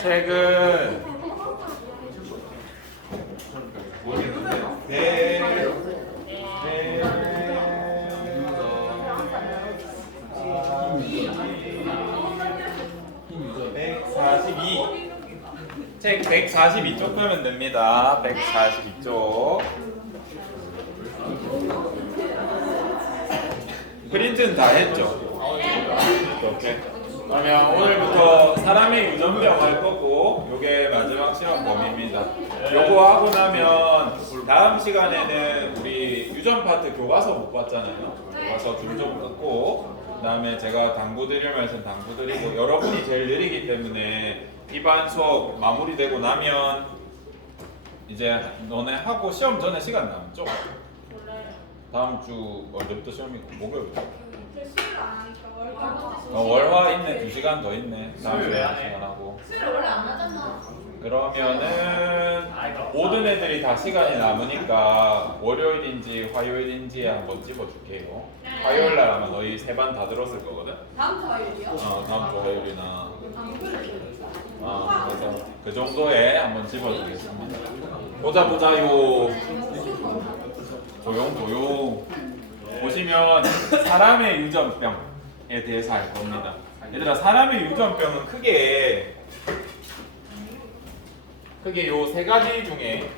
책은 대 142. 책 142쪽 펴면 됩니다. 142쪽. 프린트는 다 했죠? 이렇게. 그러면 오늘부터 사람의 유전병 할 거고, 요게 마지막 시험 범위입니다. 요거 하고 나면 다음 시간에는 우리 유전 파트 교과서 못 봤잖아요. 교과서 줄 좀 끊고, 그 다음에 제가 당부 드릴 말씀 당부 드리고, 여러분이 제일 느리기 때문에 이반 수업 마무리되고 나면 이제 너네 하고 시험 전에 시간 남죠? 다음 주 언제부터 시험이고 목요일부터? 월화 있네. 2시간 더 있네. 다음 주에 시간 하고. 수요일 원래 안 하잖아. 그러면은 모든 애들이 다 시간이 남으니까 월요일인지 화요일인지 한번 집어줄게요. 화요일 날 아마 너희 세 반 다 들었을 거거든. 다음 주 화요일이요? 다음 주 화요일이나. 안 그래. 그래서 그 정도에 한번 집어주겠습니다. 보자요. 조용. 보시면 사람의 유전병에 대해서 알 겁니다. 얘들아, 사람의 유전병은 크게 요 세 가지 중에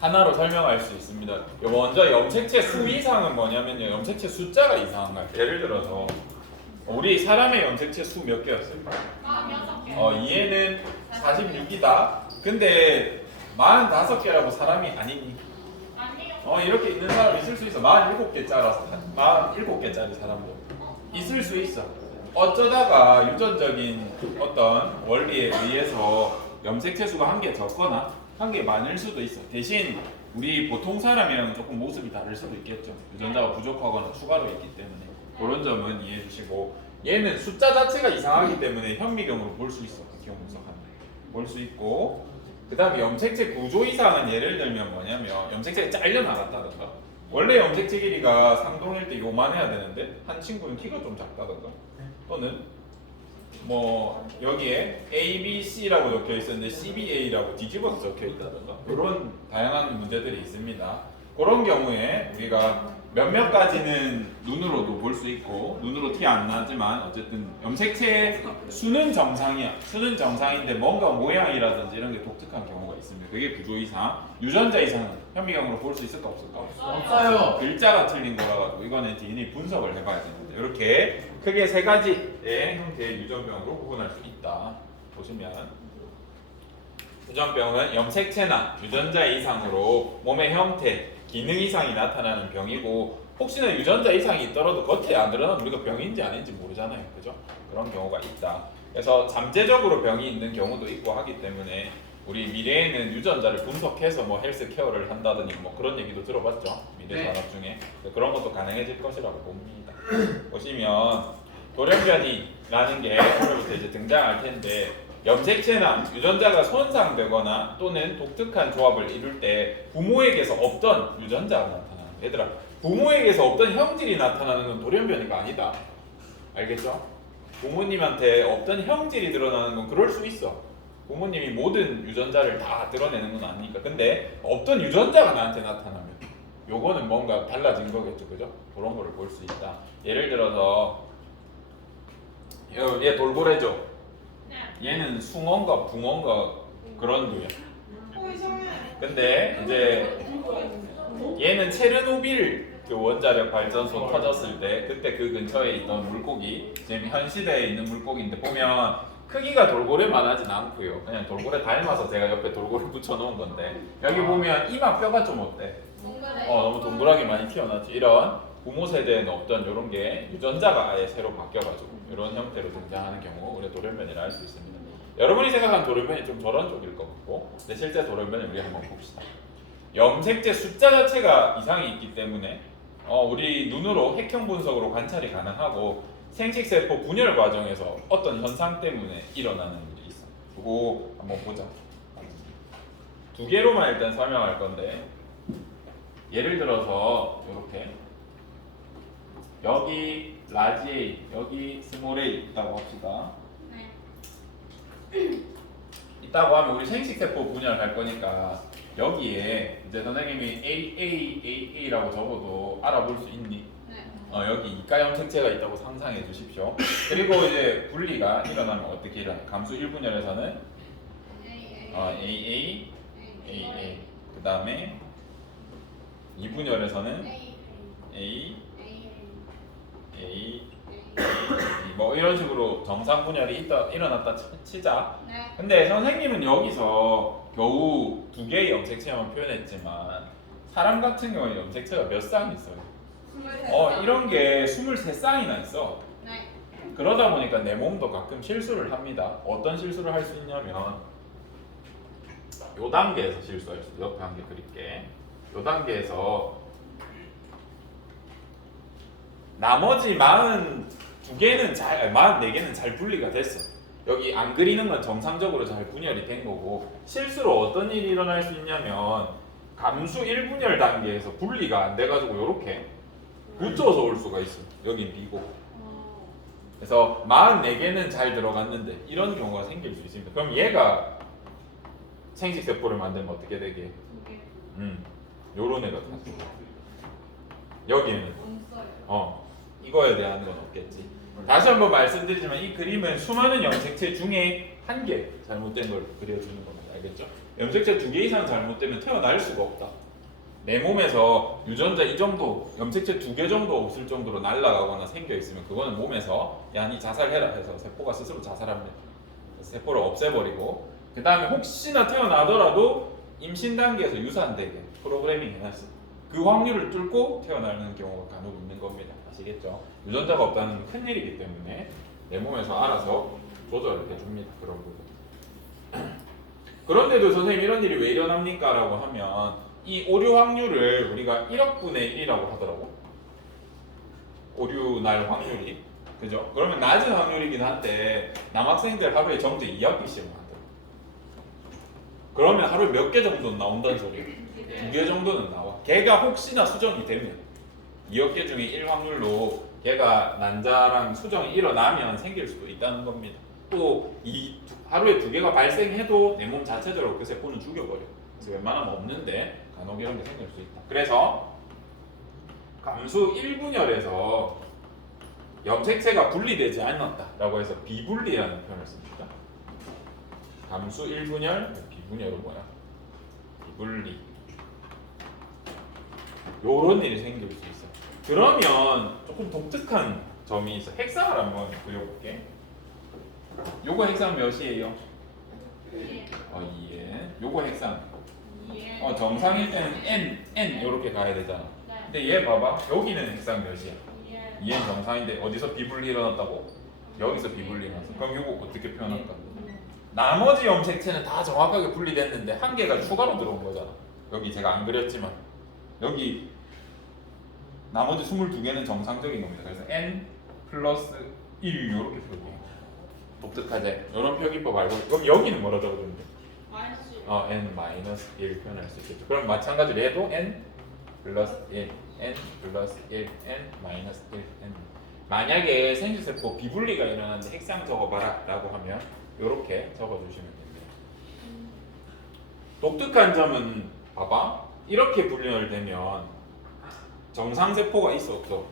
하나로 설명할 수 있습니다. 요 먼저 염색체 수 이상은 뭐냐면요, 염색체 숫자가 이상한 거예요. 예를 들어서 우리 사람의 염색체 수 몇 개였어요? 얘는 46이다. 근데 45개라고 사람이 아니니? 이렇게 있는 사람 있을 수 있어. 47개짜리 사람도 있을 수 있어. 어쩌다가 유전적인 어떤 원리에 의해서 염색체 수가 한 개 적거나 한 개 많을 수도 있어. 대신 우리 보통 사람이랑 조금 모습이 다를 수도 있겠죠. 유전자가 부족하거나 추가로 있기 때문에 그런 점은 이해해 주시고, 얘는 숫자 자체가 이상하기 때문에 현미경으로 볼 수 있어. 기억 분석하면 볼 수 있고, 그 다음에 염색체 구조 이상은 예를 들면 뭐냐면 염색체가 잘려 나갔다던가, 원래 염색체 길이가 상동일 때 요만해야 되는데 한 친구는 키가 좀 작다던가, 또는 뭐 여기에 A, B, C라고 적혀 있었는데 CBA라고 뒤집어서 적혀 있다던가, 그런 다양한 문제들이 있습니다. 그런 경우에 우리가 몇몇 가지는 눈으로도 볼 수 있고, 눈으로 티 안 나지만 어쨌든 염색체 수는 정상이야. 수는 정상인데 뭔가 모양이라든지 이런 게 독특한 경우가 있습니다. 그게 구조 이상. 유전자 이상은 현미경으로 볼 수 있을까 없을까? 없어요. 글자가 틀린 거라 가지고 이거는 DNA 분석을 해봐야 됩니다. 이렇게 크게 세 가지의 형태의 유전병으로 구분할 수 있다. 보시면 유전병은 염색체나 유전자 이상으로 몸의 형태, 기능 이상이 나타나는 병이고, 혹시나 유전자 이상이 있더라도 겉에 안 드러나면 우리가 병인지 아닌지 모르잖아요. 그죠? 그런 경우가 있다. 그래서 잠재적으로 병이 있는 경우도 있고 하기 때문에 우리 미래에는 유전자를 분석해서 뭐 헬스케어를 한다더니 뭐 그런 얘기도 들어봤죠. 미래 산업 중에. 그런 것도 가능해질 것이라고 봅니다. 보시면 돌연변이라는 게 오늘부터 이제 등장할 텐데, 염색체나 유전자가 손상되거나 또는 독특한 조합을 이룰 때 부모에게서 없던 유전자가 나타나는, 얘들아, 부모에게서 없던 형질이 나타나는 건 돌연변이가 아니다. 알겠죠? 부모님한테 없던 형질이 드러나는 건 그럴 수 있어. 부모님이 모든 유전자를 다 드러내는 건 아니니까. 근데 없던 유전자가 나한테 나타나면 요거는 뭔가 달라진 거겠죠. 그죠? 그런 거를 볼 수 있다. 예를 들어서 얘 돌고래죠. 얘는 숭어인가 붕어인가 그런 류야. 근데 이제 얘는 체르노빌 그 원자력 발전소 터졌을 때 그때 그 근처에 있던 물고기, 지금 현 시대에 있는 물고기인데 보면 크기가 돌고래만 하진 않고요. 그냥 돌고래 닮아서 제가 옆에 돌고래 붙여놓은 건데, 여기 보면 이마 뼈가 좀 어때? 너무 동그랗게 많이 튀어나왔지. 이런 부모 세대에는 없던 이런 게 유전자가 아예 새로 바뀌어가지고 이런 형태로 등장하는 경우 우리가 돌연변이를 알 수 있습니다. 여러분이 생각한 돌연변이 좀 저런 쪽일 것 같고, 근데 실제 돌연변이 우리 한번 봅시다. 염색체 숫자 자체가 이상이 있기 때문에 우리 눈으로 핵형 분석으로 관찰이 가능하고, 생식세포 분열 과정에서 어떤 현상 때문에 일어나는 일이 있어. 그거 한번 보자. 두 개로만 일단 설명할 건데, 예를 들어서 이렇게 여기 라지 A, 여기 스몰 A 있다고 합시다. 네. 있다고 하면 우리 생식세포 분열할 거니까 여기에 이제 선생님이 A라고 적어도 알아볼 수 있니? 네. 여기 이가 염색체가 있다고 상상해 주십시오. 그리고 이제 분리가 일어나면 어떻게 일어나? 감수 1분열에서는 AA, AA. 그 다음에 2분열에서는 A, A, 뭐 이런 식으로 정상 분열이 일어났다 치자. 네. 근데 선생님은 여기서 겨우 두 개의 염색체만 표현했지만 사람 같은 경우에 염색체가 몇 쌍 있어요? 23. 이런 게 23쌍이나 있어. 네. 그러다 보니까 내 몸도 가끔 실수를 합니다. 어떤 실수를 할 수 있냐면 요 단계에서 실수할 수 있어. 옆에 한 개 그릴게. 요 단계에서 나머지 42개는 44개는 잘 분리가 됐어. 여기 안 그리는 건 정상적으로 잘 분열이 된 거고 실수로 어떤 일이 일어날 수 있냐면 감수 1분열 단계에서 분리가 안 돼가지고 요렇게 붙여서 올 수가 있어. 여긴 비고. 그래서 44개는 잘 들어갔는데 이런 경우가 생길 수 있습니다. 그럼 얘가 생식세포를 만들면 어떻게 되게? 요런 애가 다 들어가. 여기에는 이거에 대한 건 없겠지. 다시 한번 말씀드리지만 이 그림은 수많은 염색체 중에 한 개 잘못된 걸 그려주는 겁니다. 알겠죠? 염색체 2개 이상 잘못되면 태어날 수가 없다. 내 몸에서 유전자 이 정도, 염색체 2개 정도 없을 정도로 날아가거나 생겨 있으면 그거는 몸에서 야, 니 자살해라 해서 세포가 스스로 자살합니다. 세포를 없애버리고 그 다음에 혹시나 태어나더라도 임신 단계에서 유산되게 프로그래밍 해놨어. 그 확률을 뚫고 태어나는 경우가 간혹 있는 겁니다. 아시겠죠? 유전자가 없다는 건 큰일이기 때문에 내 몸에서 알아서 조절을 해줍니다. 그런 부분. 그런데도 선생님 이런 일이 왜 일어납니까? 라고 하면 이 오류 확률을 우리가 1억분의 1이라고 하더라고. 오류 날 확률이. 그죠? 그러면 낮은 확률이긴 한데 남학생들 하루에 정제 2학기씩만 하더라고. 그러면 하루에 몇 개 정도는 나온다는 소리예요? 2개 정도는 나와. 걔가 혹시나 수정이 되면 2억 개 중에 1 확률로 걔가 난자랑 수정이 일어나면 생길 수도 있다는 겁니다. 또 이 하루에 2개가 발생해도 내 몸 자체적으로 그 세포는 죽여버려. 그래서 웬만하면 없는데 간혹 이런 게 생길 수 있다. 그래서 감수 1분열에서 염색체가 분리되지 않았다라고 해서 비분리라는 표현을 씁니다. 감수 1분열, 비분열은 뭐야? 비분리. 요런 일이 생길 수 있어. 그러면 조금 독특한 점이 있어. 핵상을 한번 그려볼게. 요거 핵상 몇이에요? 2n. 요거 핵상. 정상일 때는 n 요렇게 가야 되잖아. 근데 얘 봐봐. 여기는 핵상 몇이야? 2n 정상인데 어디서 비분리 일어났다고? 여기서 비분리 일어났어. 그럼 요거 어떻게 표현할까? 나머지 염색체는 다 정확하게 분리됐는데 한 개가 추가로 들어온 거잖아. 여기 제가 안 그렸지만 여기 나머지 22개는 정상적인 겁니다. 그래서 n 플러스 1 이렇게 표기해요. 독특하지? 이런 표기법 알고 그럼 여기는 뭐라 적어주면 돼? n 마이너스 1 표현할 수 있겠죠. 그럼 마찬가지로 얘도 n 플러스 1, n 플러스 1, n 마이너스 1, n. 만약에 생식세포 비분리가 일어나는데 핵상 적어봐라 라고 하면 이렇게 적어주시면 됩니다. 독특한 점은 봐봐. 이렇게 분열되면 정상세포가 있어 없어?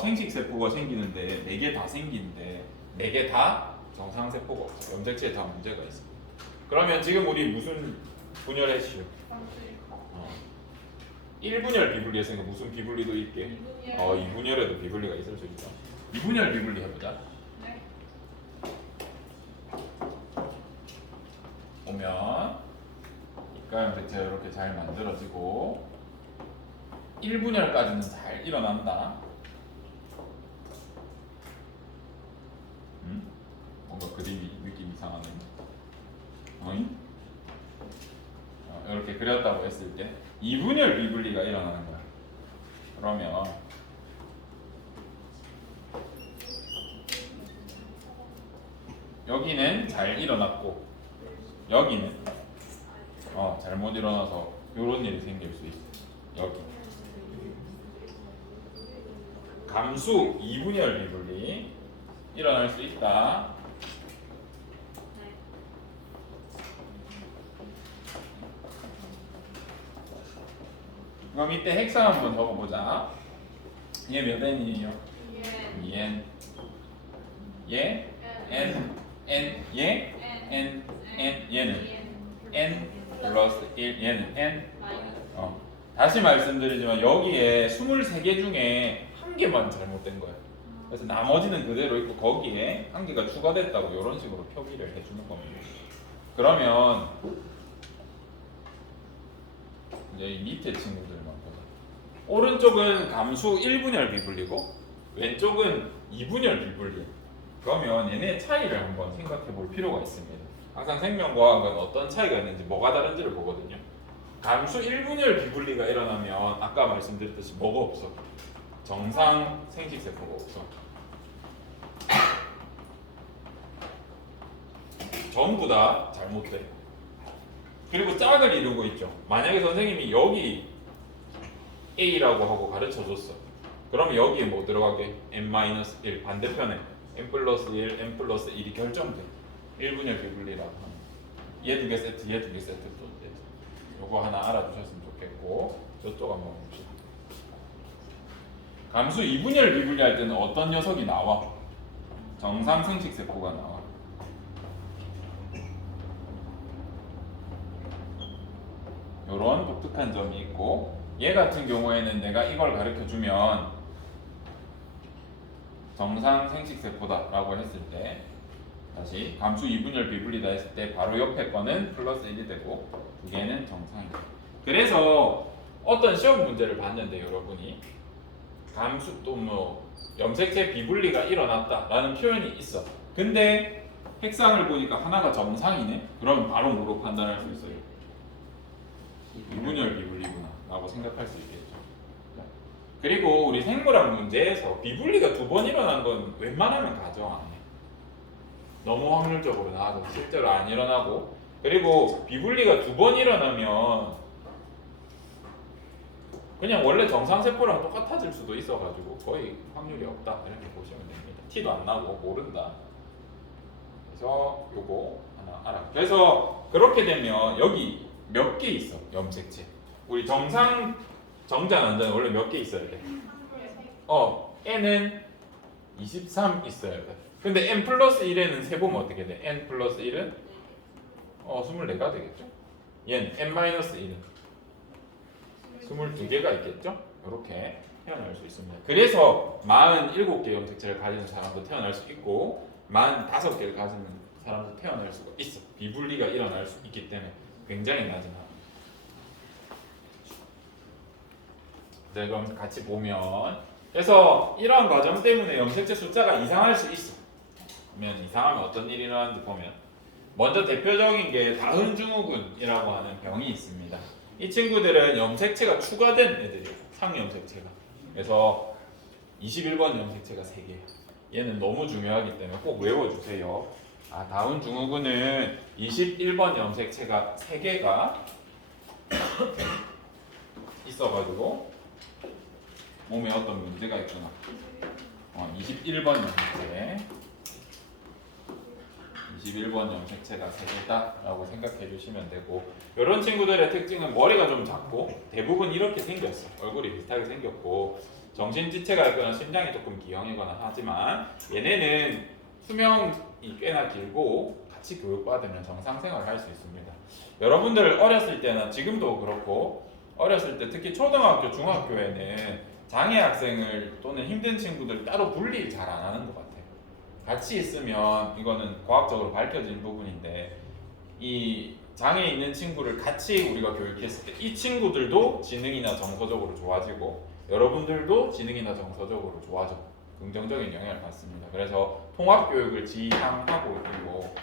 생식세포가 생기는데 4개 다 생기는데 4개 다 정상세포가 없어. 염색체에 다 문제가 있어. 그러면 지금 우리 무슨 분열했슈? 1분열 비분리 했으니까 무슨 비분리도 있게? 2분열에도 비분리가 있을 수 있죠. 2분열 비분리 해보자. 보면 이가 염색체가 이렇게 잘 만들어지고 1분열까지는 잘 일어난다. 뭔가 그림이 느낌 이상하네. 이렇게 그렸다고 했을 때 2분열 비분리가 일어나는 거야. 그러면 여기는 잘 일어났고 여기는 잘못 일어나서 이런 일이 생길 수 있어. 여기 감수 이분열 비분리 일어날 수 있다. 그럼 이때 핵상 한번 적어보자. 얘 몇 n이에요? 2n. 얘 n 얘 n 얘는 n 플러스 1 얘는 n. 다시 말씀드리지만 여기에 23개 중에 한 개만 잘못된 거예요. 그래서 나머지는 그대로 있고 거기에 한 개가 추가됐다고 이런 식으로 표기를 해주는 겁니다. 그러면 이제 이 밑에 친구들만 보자. 오른쪽은 감수 1분열 비분리고 왼쪽은 2분열 비분리. 그러면 얘네 차이를 한번 생각해 볼 필요가 있습니다. 항상 생명과학은 어떤 차이가 있는지 뭐가 다른지를 보거든요. 감수 1분열 비분리가 일어나면 아까 말씀드렸듯이 뭐가 없어? 정상 생식세포가 없어. 전부 다 잘못돼. 그리고 짝을 이루고 있죠. 만약에 선생님이 여기 A라고 하고 가르쳐 줬어. 그러면 여기에 뭐 들어가게? n-1 반대편에 n 플러스 1, n 플러스 1이 결정돼. 1분열 비분리라고 하는. 얘 두 개 세트, 얘 두 개 세트 또 되죠. 요거 하나 알아두셨으면 좋겠고 저쪽 한번 봅시다. 감수 2분열 비분리 할 때는 어떤 녀석이 나와? 정상 생식세포가 나와. 요런 독특한 점이 있고 얘 같은 경우에는 내가 이걸 가르쳐 주면 정상 생식세포다 라고 했을 때 다시 감수 2분열 비분리다 했을 때 바로 옆에 거는 플러스 1이 되고 두 개는 정상이다. 그래서 어떤 시험 문제를 봤는데 여러분이 감수 또 뭐 염색체 비분리가 일어났다 라는 표현이 있어. 근데 핵상을 보니까 하나가 정상이네? 그러면 바로 뭐로 판단할 수 있어요? 2분열 비분리구나 라고 생각할 수 있겠죠. 그리고 우리 생물학 문제에서 비분리가 두 번 일어난 건 웬만하면 가정 안 해. 너무 확률적으로 나와서 실제로 안 일어나고, 그리고 비분리가 두 번 일어나면 그냥 원래 정상세포랑 똑같아질 수도 있어가지고 거의 확률이 없다 이렇게 보시면 됩니다. 티도 안 나고 모른다. 그래서 요거 하나 알아. 그래서 그렇게 되면 여기 몇 개 있어 염색체. 우리 정상 정자 난자는 원래 몇 개 있어야 돼? n은 23 있어야 돼. 근데 n 플러스 1에는 세보면 어떻게 돼? n 플러스 1은 24가 되겠죠? 얘는 n 마이너스 1은 22개가 있겠죠? 이렇게 태어날 수 있습니다. 그래서 47개 염색체를 가진 사람도 태어날 수 있고 45개를 가진 사람도 태어날 수가 있어. 비분리가 일어날 수 있기 때문에 굉장히 낮은 합니다. 네, 그럼 같이 보면, 그래서 이러한 과정 때문에 염색체 숫자가 이상할 수 있어. 그러면 이상하면 어떤 일이 일어나는지 보면, 먼저 대표적인 게 다흔증후군이라고 하는 병이 있습니다. 이 친구들은 염색체가 추가된 애들이에요. 상염색체가. 그래서 21번 염색체가 3개. 얘는 너무 중요하기 때문에 꼭 외워주세요. 다운증후군은 21번 염색체가 3개가 있어가지고 몸에 어떤 문제가 있구나. 21번 염색체 21번 염색체가 3개다 라고 생각해 주시면 되고, 이런 친구들의 특징은 머리가 좀 작고 대부분 이렇게 생겼어. 얼굴이 비슷하게 생겼고 정신지체가 있거나 심장이 조금 기형이거나 하지만 얘네는 수명이 꽤나 길고 같이 교육받으면 정상생활을 할 수 있습니다. 여러분들 어렸을 때나 지금도 그렇고 어렸을 때 특히 초등학교, 중학교에는 장애 학생을 또는 힘든 친구들 따로 분리 잘 안 하는 것 같아요. 같이 있으면 이거는 과학적으로 밝혀진 부분인데 이 장애 있는 친구를 같이 우리가 교육했을 때 이 친구들도 지능이나 정서적으로 좋아지고 여러분들도 지능이나 정서적으로 좋아져 긍정적인 영향을 받습니다. 그래서 통합교육을 지향하고 있고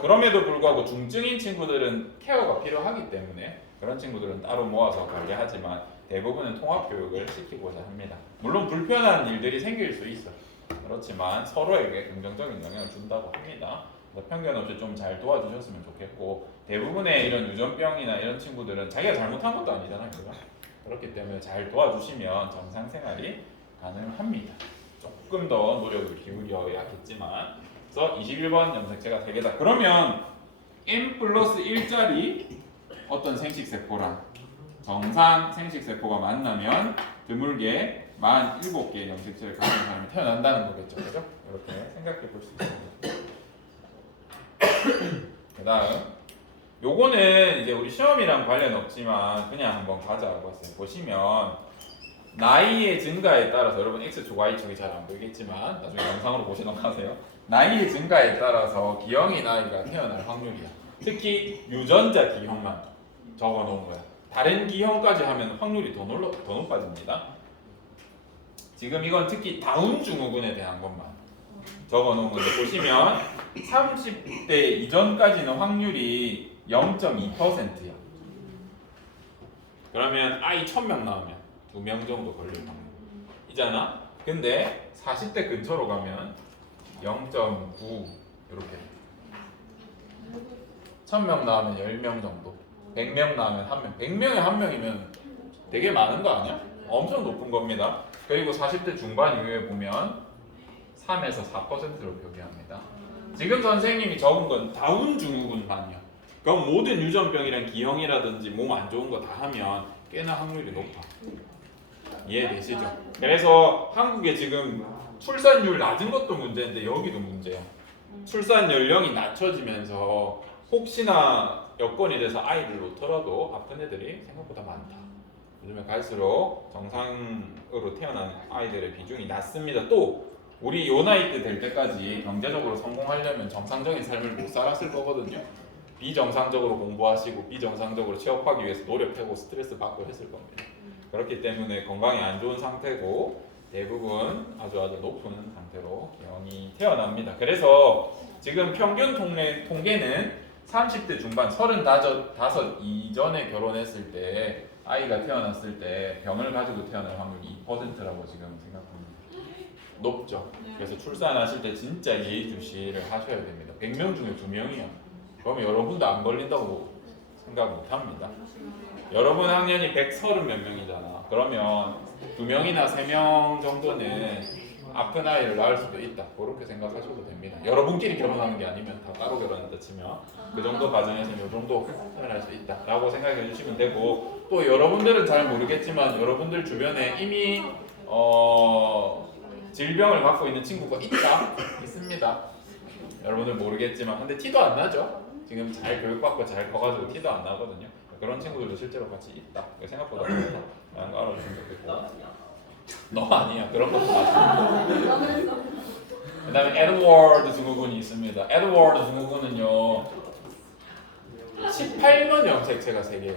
그럼에도 불구하고 중증인 친구들은 케어가 필요하기 때문에 그런 친구들은 따로 모아서 관리하지만 대부분은 통합교육을 시키고자 합니다. 물론 불편한 일들이 생길 수 있어요. 그렇지만 서로에게 긍정적인 영향을 준다고 합니다. 편견 없이 좀 잘 도와주셨으면 좋겠고, 대부분의 이런 유전병이나 이런 친구들은 자기가 잘못한 것도 아니잖아요. 그렇기 때문에 잘 도와주시면 정상생활이 가능합니다. 조금 더 노력을 기울여야겠지만 그래서 21번 염색체가 3개다. 그러면 n 플러스 1짜리 어떤 생식세포랑 정상 생식세포가 만나면 드물게 47개의 염색체를 가진 사람이 태어난다는 거겠죠. 그죠? 이렇게 생각해 볼 수 있습니다. 그 다음 요거는 이제 우리 시험이랑 관련 없지만 그냥 한번 가져와 봤어요. 보시면 나이의 증가에 따라서 여러분 X축, Y축이 잘 안 보이겠지만 나중에 영상으로 보시도록 하세요. 나이의 증가에 따라서 기형인 아이가 태어날 확률이야. 특히 유전자 기형만 적어 놓은 거야. 다른 기형까지 하면 확률이 더 높아집니다. 지금 이건 특히 다운 증후군에 대한 것만 적어 놓은 건데 보시면 30대 이전까지는 확률이 0.2%야. 그러면 아이 1000명 나오면 2명 정도 걸릴 확률이잖아. 근데 40대 근처로 가면 0.9 이렇게 1000명 나오면 10명 정도 100명 나오면 1명 100명에 1명이면 되게 많은 거 아니야? 엄청 높은 겁니다. 그리고 40대 중반 이후에 보면 3에서 4%로 표기합니다. 지금 선생님이 적은 건 다운 증후군만이야. 그럼 모든 유전병이랑 기형이라든지 몸 안 좋은 거 다 하면 꽤나 확률이 높아. 이해되시죠? 그래서 한국에 지금 출산율 낮은 것도 문제인데 여기도 문제야. 출산 연령이 낮춰지면서 혹시나 여건이 돼서 아이를 놓더라도 아픈 애들이 생각보다 많다. 요즘에 갈수록 정상으로 태어난 아이들의 비중이 낮습니다. 또 우리 요 나이 때 될 때까지 경제적으로 성공하려면 정상적인 삶을 못 살았을 거거든요. 비정상적으로 공부하시고 비정상적으로 취업하기 위해서 노력하고 스트레스 받고 했을 겁니다. 그렇기 때문에 건강이 안 좋은 상태고 대부분 아주 높은 상태로 기형이 태어납니다. 그래서 지금 평균 통계는 30대 중반 35 이전에 결혼했을 때 아이가 태어났을 때 병을 가지고 태어날 확률이 2%라고 지금 생각합니다. 높죠. 그래서 출산하실 때 진짜 예의주시를 하셔야 됩니다. 100명 중에 2명이요. 그러면 여러분도 안 걸린다고 생각 못합니다. 여러분 학년이 130 몇 명이잖아. 그러면 2명이나 3명 정도는 아픈 아이를 낳을 수도 있다. 그렇게 생각하셔도 됩니다. 여러분끼리 결혼하는 게 아니면 다 따로 결혼한다 치면 그 정도 과정에서는 이 정도 태어날 수 있다 라고 생각해 주시면 되고, 또 여러분들은 잘 모르겠지만 여러분들 주변에 이미 질병을 갖고 있는 친구가 있습니다. 여러분들 모르겠지만 근데 티도 안 나죠. 지금 잘 교육받고 잘 커가지고 티도 안 나거든요. 그런 친구들도 실제로 같이 있다. 생각보다 그렇다 라는 거 알아주시면 좋겠고, 너 아니야. 그런 것도 맞아. 그 다음에 에드워드 증후군이 있습니다. 에드워드 증후군은요 18번 염색체가 3개야.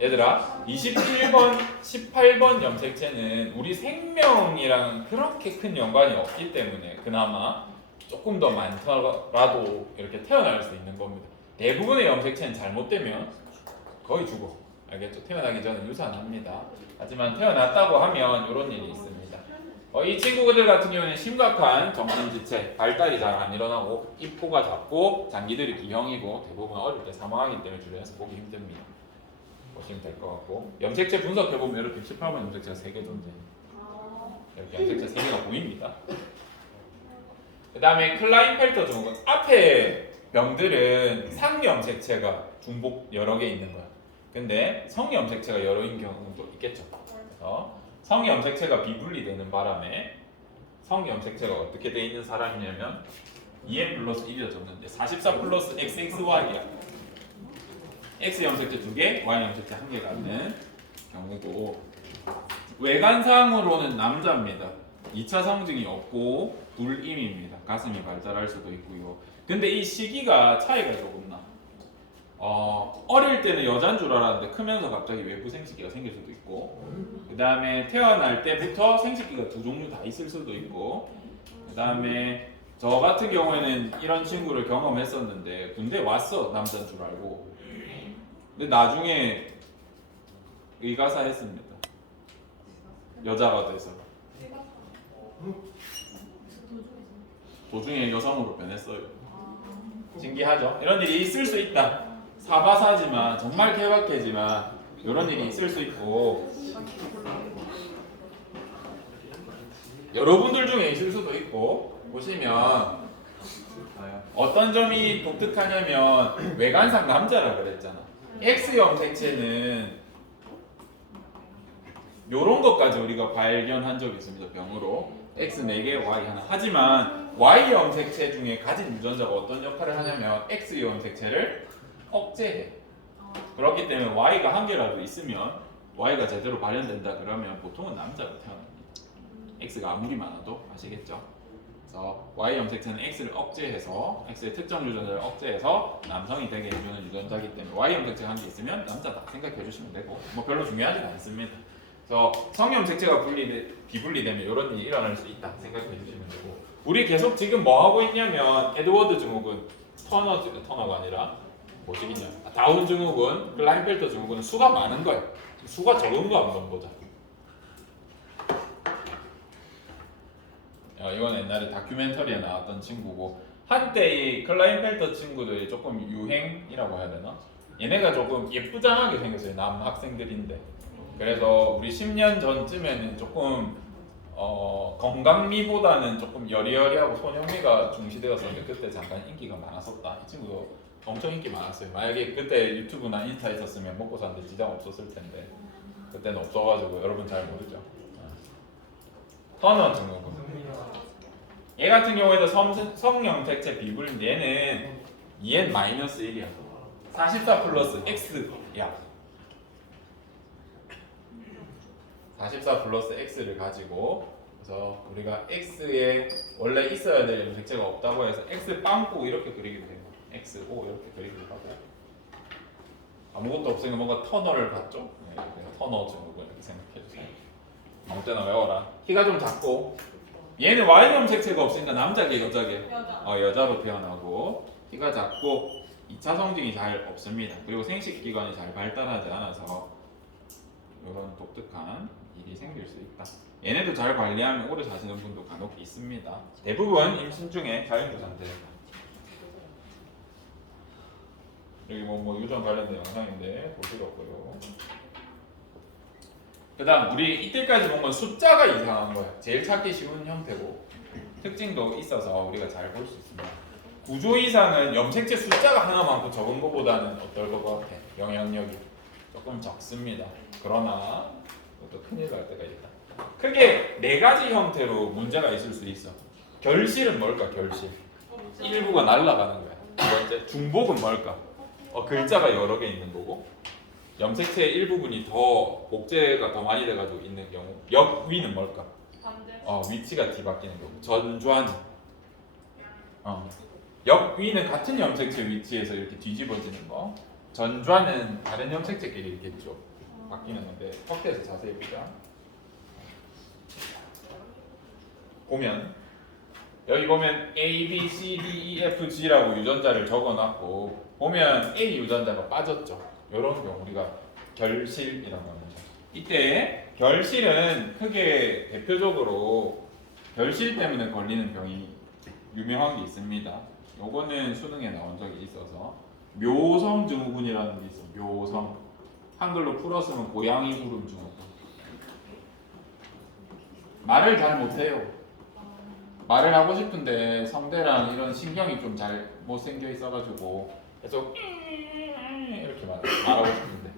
얘들아 27번 18번 염색체는 우리 생명이랑 그렇게 큰 연관이 없기 때문에 그나마 조금 더 많더라도 이렇게 태어날 수 있는 겁니다. 대부분의 염색체는 잘못되면 거의 죽어. 알겠죠? 태어나기 전에 유산합니다. 하지만 태어났다고 하면 이런 일이 있습니다. 이 친구들 같은 경우는 심각한 정신지체, 발달이 잘 안 일어나고 입포가 작고 장기들이 기형이고 대부분 어릴 때 사망하기 때문에 주변에서 보기 힘듭니다. 보시면 될 것 같고, 염색체 분석해보면 이렇게 18번 염색체가 3개 존재해요. 이렇게 염색체 3개가 보입니다. 그 다음에 클라인펠터 증후군. 앞에 병들은 상염색체가 중복 여러 개 있는 거야. 근데 성염색체가 여러인 경우도 있겠죠. 그래서 성염색체가 비분리되는 바람에 성염색체가 어떻게 돼 있는 사람이냐면 2n 플러스 1이라 적는데 44 플러스 XXY야. X 염색체 2개, Y 염색체 1개 갖는 경우고, 외관상으로는 남자입니다. 2차 성징이 없고 불임입니다. 가슴이 발달할 수도 있고요. 근데 이 시기가 차이가 조금 나. 어릴 때는 여자인 줄 알았는데 크면서 갑자기 외부 생식기가 생길 수도 있고, 그 다음에 태어날 때부터 생식기가 2종류 다 있을 수도 있고, 그 다음에 저 같은 경우에는 이런 친구를 경험했었는데 군대 왔어. 남자인 줄 알고. 근데 나중에 의가사 했습니다. 여자가 돼서. 도중에 여성으로 변했어요. 신기하죠? 이런 일이 있을 수 있다. 사바사지만 정말 케바케지만 이런 일이 있을 수 있고, 여러분들 중에 있을 수도 있고 보시면 어떤 점이 독특하냐면 외관상 남자라 그랬잖아. X형 색채는 요런 것까지 우리가 발견한 적이 있습니다. 병으로 X 4개, Y 하나. 하지만 Y형 색채 중에 가진 유전자가 어떤 역할을 하냐면 X형 색채를 억제해. 그렇기 때문에 Y가 한 개라도 있으면 Y가 제대로 발현된다 그러면 보통은 남자로 태어납니다. X가 아무리 많아도 아시겠죠? 그래서 Y형 색채는 X를 억제해서 X의 특정 유전자를 억제해서 남성이 되게 해주는 유전자이기 때문에 Y형 색채가 한 개 있으면 남자다 생각해 주시면 되고 뭐 별로 중요하지 않습니다. 그래서 성형 색채가 비분리되면 이런 일이 일어날 수 있다 생각해 주시면 되고 우리 계속 지금 뭐 하고 있냐면 에드워드 증후군 터너가 아니라 뭐시기냐 다운 증후군, 클라인펠터 증후군은 수가 많은 거예요. 수가 적은 거 한번 보자. 이건 옛날에 다큐멘터리에 나왔던 친구고 한때 이 클라인펠터 친구들이 조금 유행이라고 해야 되나? 얘네가 조금 예쁘장하게 생겼어요. 남학생들인데 그래서 우리 10년 전쯤에는 조금 건강미보다는 조금 여리여리하고 소년미가 중시되었었는데 그때 잠깐 인기가 많았었다. 이 친구도 엄청 인기 많았어요. 만약에 그때 유튜브나 인스타 있었으면 먹고 사는데 지장 없었을 텐데 그때는 없어가지고 여러분 잘 모르죠. 터너 증후군. 얘 같은 경우에도 성형 색채 비불 얘는 EN-1이야. 44 플러스 X야. 44 플러스 X를 가지고 그래서 우리가 X에 원래 있어야 될 색채가 없다고 해서 X 빵꾸 이렇게 그리기도 해요. XO 이렇게 그리기도 하고 아무것도 없으니까 뭔가 터너를 봤죠? 네, 터너 증후군 이렇게 생각해주세요. 아무 때나 외워라. 키가 좀 작고 얘는 Y형 색채가 없으니까 남자게 여자게? 여자로 태어나고 키가 작고 2차 성징이 잘 없습니다. 그리고 생식기관이 잘 발달하지 않아서 이런 독특한 일이 생길 수 있다. 얘네도 잘 관리하면 오래 사시는 분도 간혹 있습니다. 대부분 임신 중에 자연부 상태입니다. 여기 뭐 유전 관련된 영상인데 볼 필요 없고요. 그 다음 우리 이때까지 본 건 숫자가 이상한 거야. 제일 찾기 쉬운 형태고 특징도 있어서 우리가 잘 볼 수 있습니다. 구조 이상은 염색체 숫자가 하나 많고 적은 것보다는 어떨 것 같아? 영향력이 조금 적습니다. 그러나 또 큰일 날 때가 있다. 크게 4가지 형태로 문제가 있을 수 있어. 결실은 뭘까? 결실 일부가 날아가는 거야. 두 번째 중복은 뭘까? 글자가 여러 개 있는 거고 염색체의 일부분이 더 복제가 더 많이 돼가지고 있는 경우 역위는 뭘까? 위치가 뒤바뀌는 거고 전좌는 역위는 같은 염색체 위치에서 이렇게 뒤집어지는 거 전좌는 다른 염색체끼리 이렇게 쭉 바뀌는 건데 확대해서 자세히 보자. 보면 여기 보면 A, B, C, D, E, F, G라고 유전자를 적어놨고 보면 A 유전자가 빠졌죠. 이런 경우 우리가 결실이라고 합니다. 이때 결실은 크게 대표적으로 결실 때문에 걸리는 병이 유명한 게 있습니다. 요거는 수능에 나온 적이 있어서 묘성 증후군이라는 게 있어. 묘성 한글로 풀었으면 고양이 울음 증후군. 말을 잘 못해요. 말을 하고 싶은데 성대랑 이런 신경이 좀 잘 못생겨 있어가지고 계속 이렇게 말하고 싶은데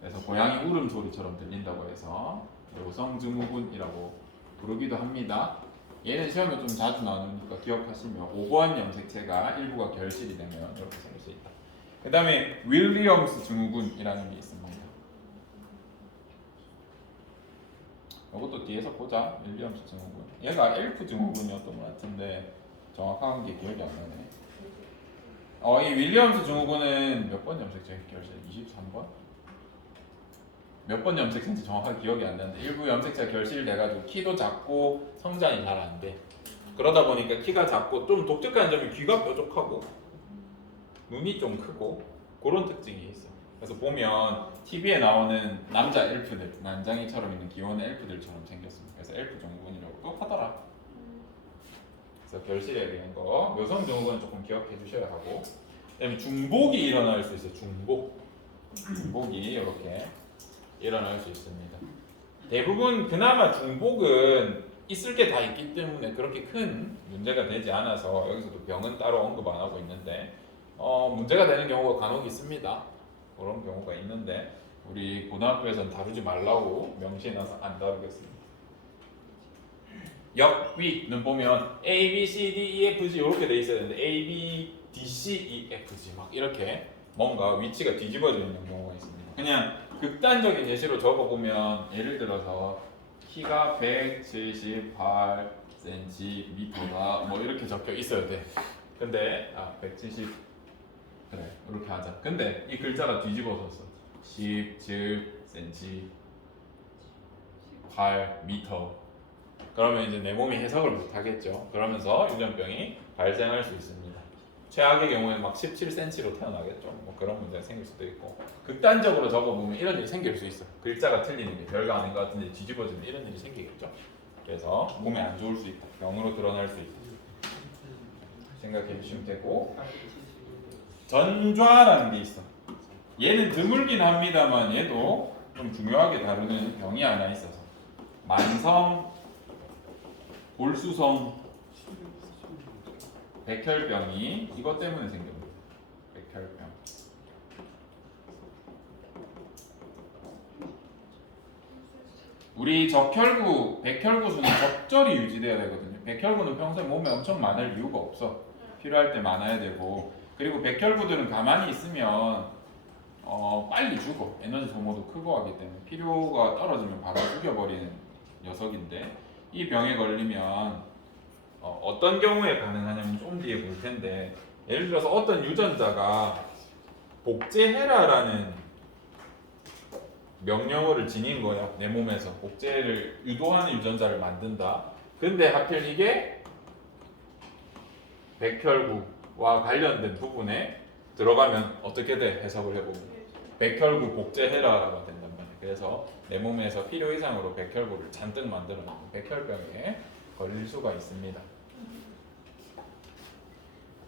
그래서 고양이 울음 소리처럼 들린다고 해서 묘성증후군이라고 부르기도 합니다. 얘는 시험에 좀 자주 나오니까 기억하시면 5번 염색체가 일부가 결실이 되면 이렇게 생길 수 있다. 그 다음에 윌리엄스 증후군이라는 게 있습니다. 이것도 뒤에서 보자. 윌리엄스 증후군. 얘가 엘프 증후군이었던 것 같은데 정확한 게 기억이 안 나네. 이 윌리엄스 증후군은 몇 번 염색체 결실? 23번? 몇 번 염색체인지 정확하게 기억이 안 나는데 일부 염색체가 결실돼가지고 키도 작고 성장이 잘 안 돼. 그러다 보니까 키가 작고 좀 독특한 점이 귀가 뾰족하고 눈이 좀 크고 그런 특징이 있어. 그래서 보면 TV에 나오는 남자 엘프들, 난장이처럼 있는 귀여운 엘프들처럼 생겼습니다. 그래서 엘프 증후군이라고 똑하더라. 그래서 결실에 대한 거, 묘성 증후군은 조금 기억해 주셔야 하고, 그다음에 중복이 일어날 수 있어요. 중복이 이렇게 일어날 수 있습니다. 대부분 그나마 중복은 있을 게 다 있기 때문에 그렇게 큰 문제가 되지 않아서 여기서도 병은 따로 언급 안 하고 있는데 문제가 되는 경우가 간혹 있습니다. 그런 경우가 있는데 우리 고등학교에서는 다루지 말라고 명시해놔서 안 다루겠습니다. 역위는 보면 A, B, C, D, E, F, G 이렇게 돼 있어야 되는데 A, B, D, C, E, F, G 막 이렇게 뭔가 위치가 뒤집어져 있는 경우가 있습니다. 그냥 극단적인 예시로 적어보면 예를 들어서 키가 178cm가 뭐 이렇게 적혀 있어야 돼. 근데 170 그래 이렇게 하자. 근데 이 글자가 뒤집어졌어. 17cm 8m. 그러면 이제 내 몸이 해석을 못 하겠죠. 그러면서 유전병이 발생할 수 있습니다. 최악의 경우에는 막 17cm로 태어나겠죠. 뭐 그런 문제가 생길 수도 있고. 극단적으로 적어보면 이런 일이 생길 수 있어. 글자가 틀리는 게 별거 아닌 것 같은데 뒤집어지면 이런 일이 생기겠죠. 그래서 몸에 안 좋을 수 있다. 병으로 드러날 수 있다. 생각해 주시면 되고. 전좌라는 게 있어. 얘는 드물긴 합니다만 얘도 좀 중요하게 다루는 병이 하나 있어서 만성 골수성 백혈병이 이것 때문에 생깁니다. 백혈병. 우리 적혈구, 백혈구수는 적절히 유지돼야 되거든요. 백혈구는 평소에 몸에 엄청 많을 이유가 없어. 필요할 때 많아야 되고, 그리고 백혈구들은 가만히 있으면 빨리 죽어. 에너지 소모도 크고 하기 때문에 필요가 떨어지면 바로 죽여버리는 녀석인데, 이 병에 걸리면 어떤 경우에 가능하냐면 좀 뒤에 볼 텐데, 예를 들어서 어떤 유전자가 복제해라라는 명령어를 지닌 거야. 내 몸에서 복제를 유도하는 유전자를 만든다. 근데 하필 이게 백혈구와 관련된 부분에 들어가면 어떻게 돼? 해석을 해보면 백혈구 복제해라라고 된단 말이야. 그래서 내 몸에서 필요 이상으로 백혈구를 잔뜩 만들어내는 백혈병에 걸릴 수가 있습니다.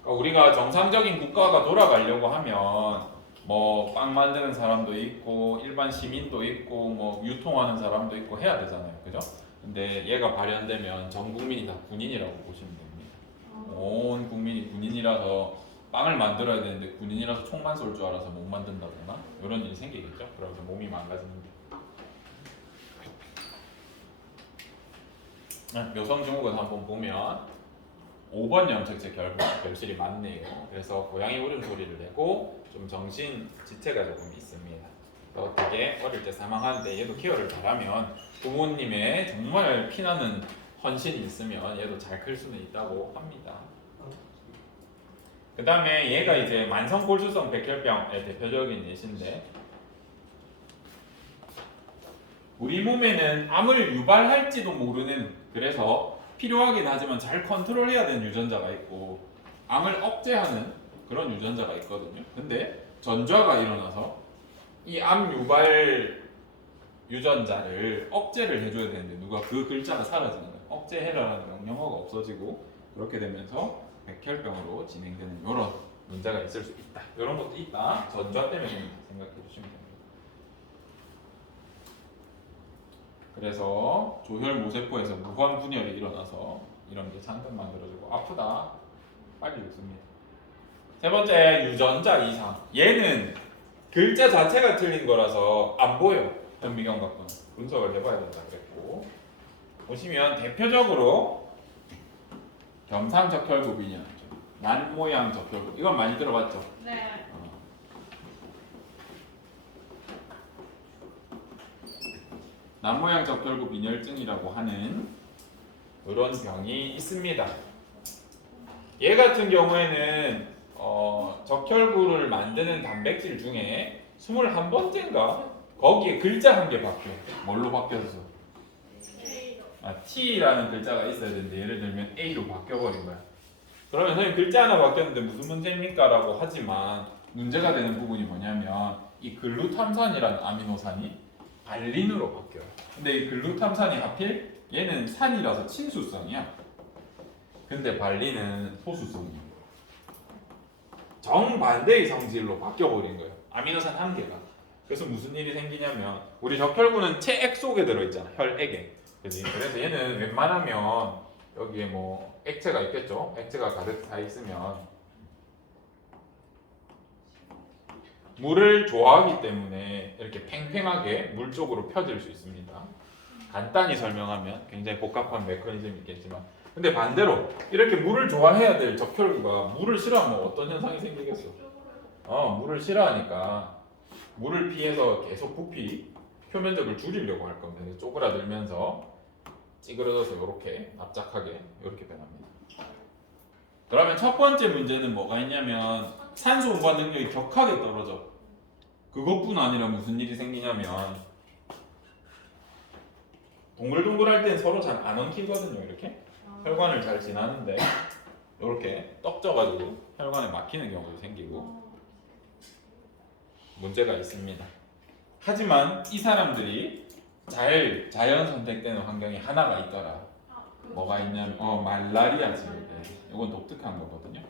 그러니까 우리가 정상적인 국가가 돌아가려고 하면 뭐 빵 만드는 사람도 있고 일반 시민도 있고 뭐 유통하는 사람도 있고 해야 되잖아요, 그죠? 근데 얘가 발현되면 전 국민이 다 군인이라고 보시면 됩니다. 온 국민이 군인이라서 빵을 만들어야 되는데 군인이라서 총만 쏠 줄 알아서 못 만든다거나 이런 일이 생기겠죠. 그러면서 몸이 망가집니다. 묘성 증후군 한번 보면 5번 염색체 결실이 많네요. 그래서 고양이 울음소리를 내고 좀 정신 지체가 조금 있습니다. 되게 어릴 때 사망하는데 얘도 케어를 잘하면 부모님의 정말 피나는 헌신이 있으면 얘도 잘 클 수는 있다고 합니다. 그 다음에 얘가 이제 만성골수성 백혈병의 대표적인 예시인데, 우리 몸에는 암을 유발할지도 모르는, 그래서 필요하긴 하지만 잘 컨트롤해야 되는 유전자가 있고 암을 억제하는 그런 유전자가 있거든요. 근데 전좌가 일어나서 이 암 유발 유전자를 억제를 해줘야 되는데 누가 그 글자가 사라지는 거예요. 억제해라라는 명령어가 없어지고 그렇게 되면서 백혈병으로 진행되는 이런 문제가 있을 수 있다. 이런 것도 있다. 전좌 때문에 생각해 주시면 됩니다. 그래서 조혈모세포에서 무관 분열이 일어나서 이런 게 잔뜩 만들어지고 아프다, 빨리 죽습니다. 세 번째, 유전자 이상. 얘는 글자 자체가 틀린 거라서 안 보여. 현미경각과는 분석을 해봐야 된다 그랬고, 보시면 대표적으로 겸상적혈구 비뇨, 난모양 적혈구, 이건 많이 들어봤죠? 네. 난모양 적혈구 빈혈증이라고 하는 이런 병이 있습니다. 얘 같은 경우에는 적혈구를 만드는 단백질 중에 21번째인가 거기에 글자 한 개 바뀌어. 뭘로 바뀌었어? T라는 글자가 있어야 되는데 예를 들면 A로 바뀌어버린 거야. 그러면 선생님 글자 하나 바뀌었는데 무슨 문제입니까? 라고 하지만 문제가 되는 부분이 뭐냐면 이 글루탐산이라는 아미노산이 발린으로 바뀌어요. 근데 이 글루탐산이 하필 얘는 산이라서 친수성이야. 근데 발린은 소수성이야. 정반대의 성질로 바뀌어버린 거예요. 아미노산 한 개가. 그래서 무슨 일이 생기냐면 우리 적혈구는 체액 속에 들어있잖아. 혈액에. 그지? 그래서 얘는 웬만하면 여기에 뭐 액체가 있겠죠? 액체가 가득 차 있으면 물을 좋아하기 때문에 이렇게 팽팽하게 물 쪽으로 펴질 수 있습니다. 간단히 설명하면 굉장히 복잡한 메커니즘이 있겠지만, 근데 반대로 이렇게 물을 좋아해야 될 적혈구가 물을 싫어하면 어떤 현상이 생기겠어? 물을 싫어하니까 물을 피해서 계속 부피 표면적을 줄이려고 할 겁니다. 그래서 쪼그라들면서 찌그러져서 이렇게 납작하게 이렇게 변합니다. 그러면 첫 번째 문제는 뭐가 있냐면 산소 운반 능력이 격하게 떨어져. 그것뿐 아니라 무슨 일이 생기냐면 동글동글할 땐 서로 잘 안 엉키거든요. 이렇게 혈관을 잘 지나는데 이렇게 떡져가지고 혈관에 막히는 경우도 생기고 문제가 있습니다. 하지만 이 사람들이 잘 자연 선택되는 환경이 하나가 있더라. 뭐가 있냐면 말라리아지. 이건 독특한 거거든요.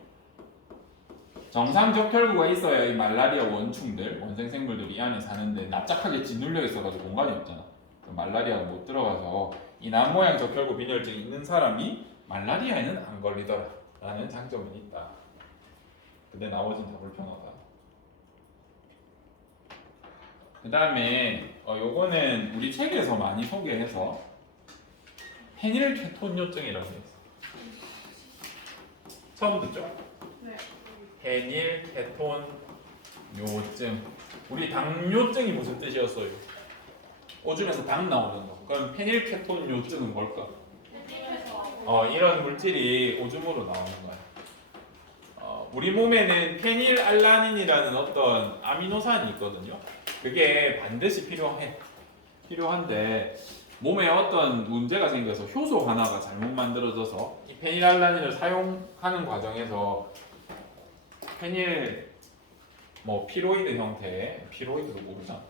정상 적혈구가 있어야 이 말라리아 원충들, 원생생물들이 이 안에 사는데 납작하게 짓눌려 있어가지고 공간이 없잖아. 말라리아가 못 들어가서 이 남 모양 적혈구 빈혈증이 있는 사람이 말라리아에는 안 걸리더라 라는 장점은 있다. 근데 나머지는 다 불편하다. 그 다음에 요거는 우리 책에서 많이 소개해서 페닐케톤요증이라고 있어. 처음 듣죠? 네. 페닐케톤요증. 우리 당뇨증이 무슨 뜻이었어요? 오줌에서 당 나오는 거. 그럼 페닐케톤요증은 뭘까? 이런 물질이 오줌으로 나오는 거야. 우리 몸에는 페닐알라닌이라는 어떤 아미노산이 있거든요. 그게 반드시 필요한데 몸에 어떤 문제가 생겨서 효소 하나가 잘못 만들어져서 이 페닐알라닌을 사용하는 과정에서 피로이드 형태의 피로이드도 모르잖아.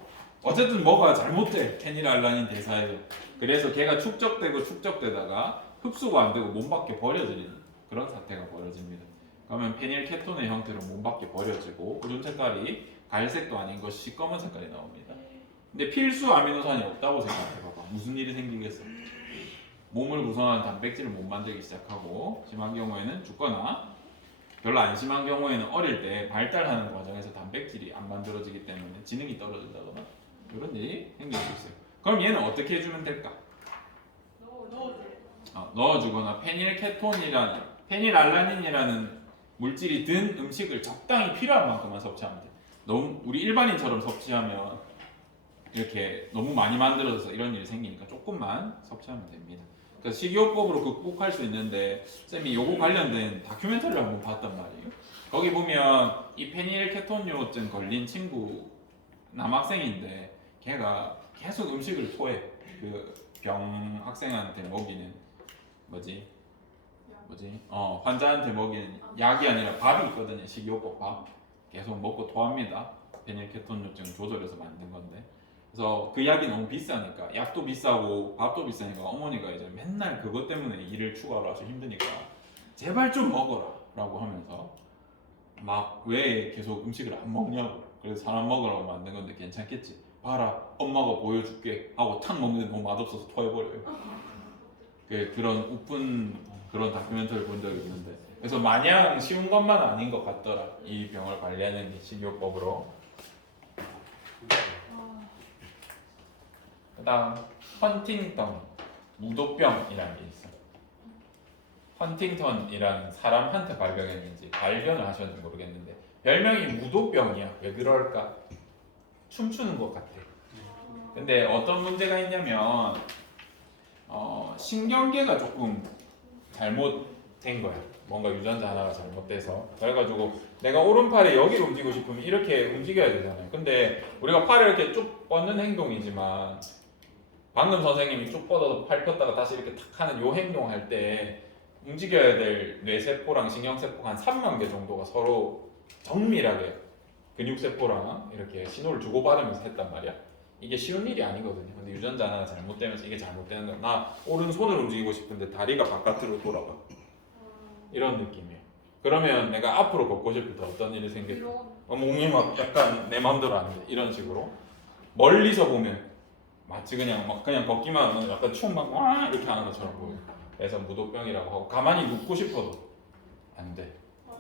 어쨌든 뭐가 잘못돼 페닐알라닌 대사에서. 그래서 걔가 축적되다가 흡수가 안 되고 몸 밖에 버려지는 그런 사태가 벌어집니다. 그러면 페닐케톤의 형태로 몸 밖에 버려지고 오줌 색깔이 갈색도 아닌 것이 검은 색깔이 나옵니다. 근데 필수 아미노산이 없다고 생각해봐봐. 무슨 일이 생기겠어? 몸을 구성하는 단백질을 못 만들기 시작하고 심한 경우에는 죽거나 별로 안 심한 경우에는 어릴 때 발달하는 과정에서 단백질이 안 만들어지기 때문에 지능이 떨어진다거나 이런 일이 생길 수 있어요. 그럼 얘는 어떻게 해주면 될까? 넣어주거나 페닐알라닌이라는 물질이 든 음식을 적당히 필요한 만큼만 섭취하면 돼. 너무 우리 일반인처럼 섭취하면 이렇게 너무 많이 만들어져서 이런 일이 생기니까 조금만 섭취하면 됩니다. 그래서 식이요법으로 극복할 수 있는데 쌤이 요거 관련된 다큐멘터리를 한번 봤단 말이에요. 거기 보면 이 페닐케톤요증 걸린 친구 남학생인데 걔가 계속 음식을 토해. 그 병 학생한테 먹이는 환자한테 먹이는 약이 아니라 밥이 있거든요. 식이요법 밥. 계속 먹고 토합니다. 페닐케톤요증 조절해서 만든 건데. 그래서 그 약이 너무 비싸니까 약도 비싸고 밥도 비싸니까 어머니가 이제 맨날 그것 때문에 일을 추가로 하셔 힘드니까 제발 좀 먹어라 라고 하면서 막 왜 계속 음식을 안 먹냐고. 그래서 사람 먹으라고 만든 건데 괜찮겠지. 봐라 엄마가 보여줄게 하고 탁 먹는데 너무 맛없어서 토해버려요. 그런 우픈 그런 다큐멘터리를 본 적이 있는데 그래서 마냥 쉬운 것만 아닌 것 같더라. 이 병을 관리하는 식이요법으로. 그 다음 헌팅턴 무도병이라는 게 있어. 헌팅턴이라는 사람한테 발병했는지 발견을 하셨는지 모르겠는데 별명이 무도병이야. 왜 그럴까? 춤추는 것 같아. 근데 어떤 문제가 있냐면 신경계가 조금 잘못된 거야. 뭔가 유전자 하나가 잘못돼서. 그래가지고 내가 오른팔에 여기를 움직이고 싶으면 이렇게 움직여야 되잖아요. 근데 우리가 팔을 이렇게 쭉 뻗는 행동이지만 방금 선생님이 쭉 뻗어서 팔 폈다가 다시 이렇게 탁 하는 요 행동할 때 움직여야 될 뇌세포랑 신경세포가 한 3만 개 정도가 서로 정밀하게 근육세포랑 이렇게 신호를 주고받으면서 했단 말이야. 이게 쉬운 일이 아니거든요. 근데 유전자 하나가 잘못되면서 이게 잘못되는 거야. 나 오른손을 움직이고 싶은데 다리가 바깥으로 돌아가. 이런 느낌이에요. 그러면 내가 앞으로 걷고 싶을 때 어떤 일이 생길까? 몸이 막 약간 내 마음대로 안 돼. 이런 식으로. 멀리서 보면 마치 그냥 막 그냥 걷기만 하면 약간 춤막 와 이렇게 하는 것처럼 보여. 그래서 무도병이라고 하고 가만히 눕고 싶어도 안 돼.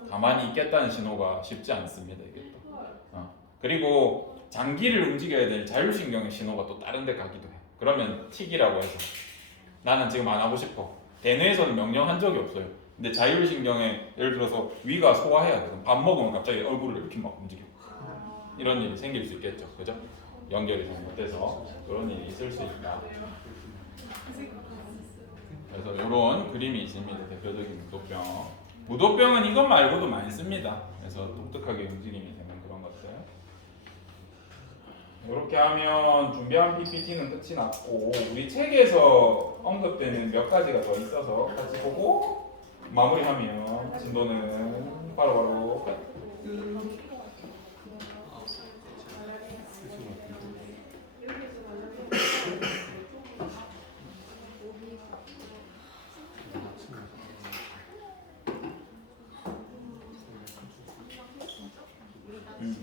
가만히 있겠다는 신호가 쉽지 않습니다 이게 또. 그리고 장기를 움직여야 될 자율신경의 신호가 또 다른 데 가기도 해. 그러면 틱이라고 해서 나는 지금 안 하고 싶어. 대뇌에서는 명령한 적이 없어요. 근데 자율신경에 예를 들어서 위가 소화해야 돼. 그럼 밥 먹으면 갑자기 얼굴을 이렇게 막 움직여. 이런 일이 생길 수 있겠죠. 그죠? 연결이 잘못돼서 그런 일이 있을 수 있다. 그래서 이런 그림이 있습니다. 대표적인 무도병. 무도병은 이것 말고도 많이 씁니다. 그래서 독특하게 움직임이 되는 그런 것들. 이렇게 하면 준비한 PPT는 끝이 났고 우리 책에서 언급되는 몇 가지가 더 있어서 같이 보고 마무리하면 진도는 바로바로 끝.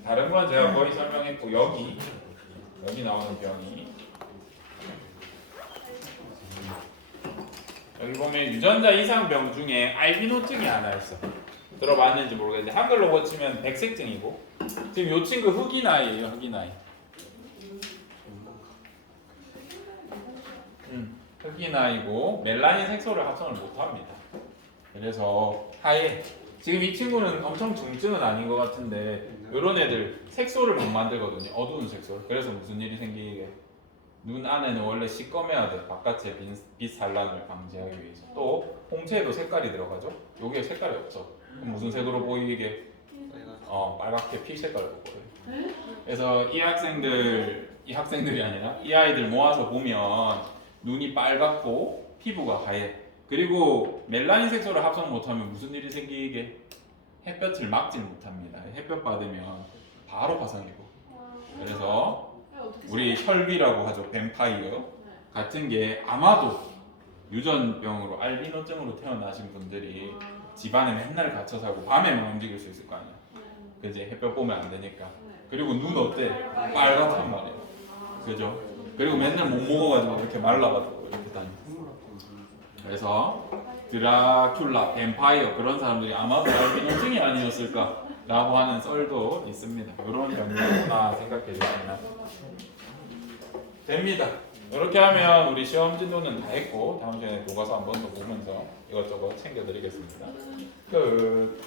다른 건 제가 거의 설명했고 여기 나오는 병이 여기 보면 유전자 이상병 중에 알비노증이 하나 있어. 들어봤는지 모르겠는데 한글로 고치면 백색증이고 지금 요 친구 흑인아이예요. 흑인아이. 흑인아이고 멜라닌 색소를 합성을 못합니다. 그래서 하얘. 지금 이 친구는 엄청 중증은 아닌 것 같은데 이런 애들 색소를 못 만들거든요. 어두운 색소. 그래서 무슨 일이 생기게 눈 안에는 원래 시꺼매야 돼. 바깥의 빛 산란을 방지하기 위해서. 또 홍채에도 색깔이 들어가죠. 여기에 색깔이 없어. 그럼 무슨 색으로 보이게? 빨갛게 피 색깔로 보여요. 그래서 이 학생들이 아니라 이 아이들 모아서 보면 눈이 빨갛고 피부가 하얘. 그리고 멜라닌 색소를 합성 못하면 무슨 일이 생기게? 햇볕을 막지 못합니다. 햇볕 받으면 바로 화상이고. 그래서 우리 혈귀라고 하죠. 뱀파이어 같은 게 아마도 유전병으로 알비노증으로 태어나신 분들이 집안에 맨날 갇혀 살고 밤에만 움직일 수 있을 거 아니야. 그지? 햇볕 보면 안 되니까. 그리고 눈 어때? 빨갛단 말이야. 그죠? 그리고 맨날 못 먹어가지고 이렇게 말라가지고 이렇게 다니고. 그래서 드라큘라, 뱀파이어 그런 사람들이 아마도 알비노증이 아니었을까라고 하는 썰도 있습니다. 이런 병이구나 생각해 주시면 됩니다. 이렇게 하면 우리 시험 진도는 다 했고 다음 시간에 교과서 한 번 더 보면서 이것저것 챙겨드리겠습니다. 끝.